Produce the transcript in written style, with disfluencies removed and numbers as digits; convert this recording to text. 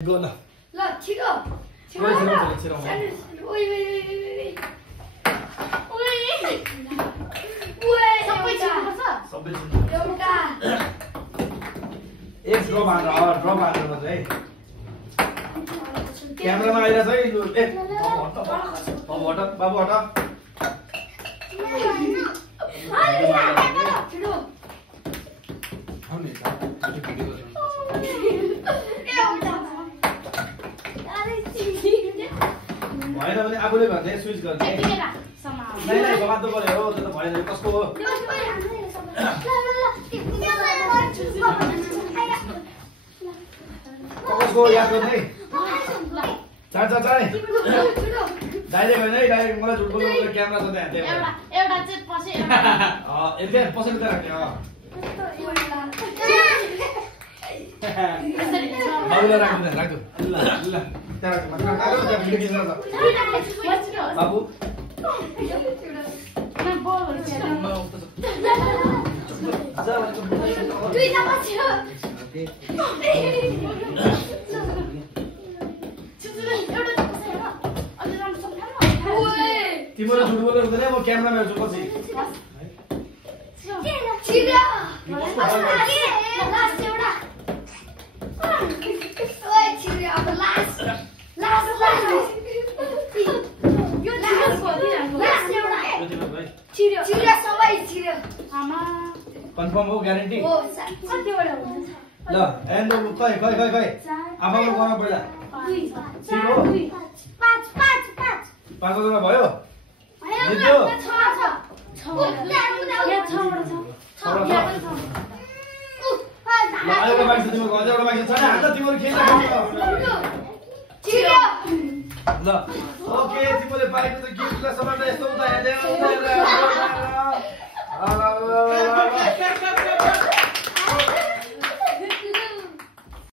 Go ल छिटो छिटो ओइ ओइ ओइ सबै छिटो सबै एउटा एक ड्रप हान्नु पर्छ है क्यामेरामा आइरहेछ है लु ए बाबु हट छिटो आउने भएन भने आफूले भन्थे स्विच गर्ने नै समात्नु पर्यो हो त्यो त भएन कसको हो कसको याद गर्ने चार डाइरेक्ट होइन है डाइरेक्ट मलाई झुट बोल्नु क्यामेरा छ त्यहाँ एउटा चाहिँ पछि एकै पछिल्लो त्यहाँ राख्ने बाबुलाई राख्नु राख्नु ल त्यहाँ राख्नु बाबु तिम्रो झुट बोल्नु हुँदैन म क्यामेरामा हेर्छु पछि कन्फर्म हो ग्यारेन्टी ल एन्ड खै आफूले गर्न पहिला पाँचवटा भयो एउटा मान्छे तिम्रो घर एउटा मान्छे छैन हात तिम्रो खेल्न ल ओके तिमीले पाएको त गिफ्टलाई सबै यस्तो उता हेर्दै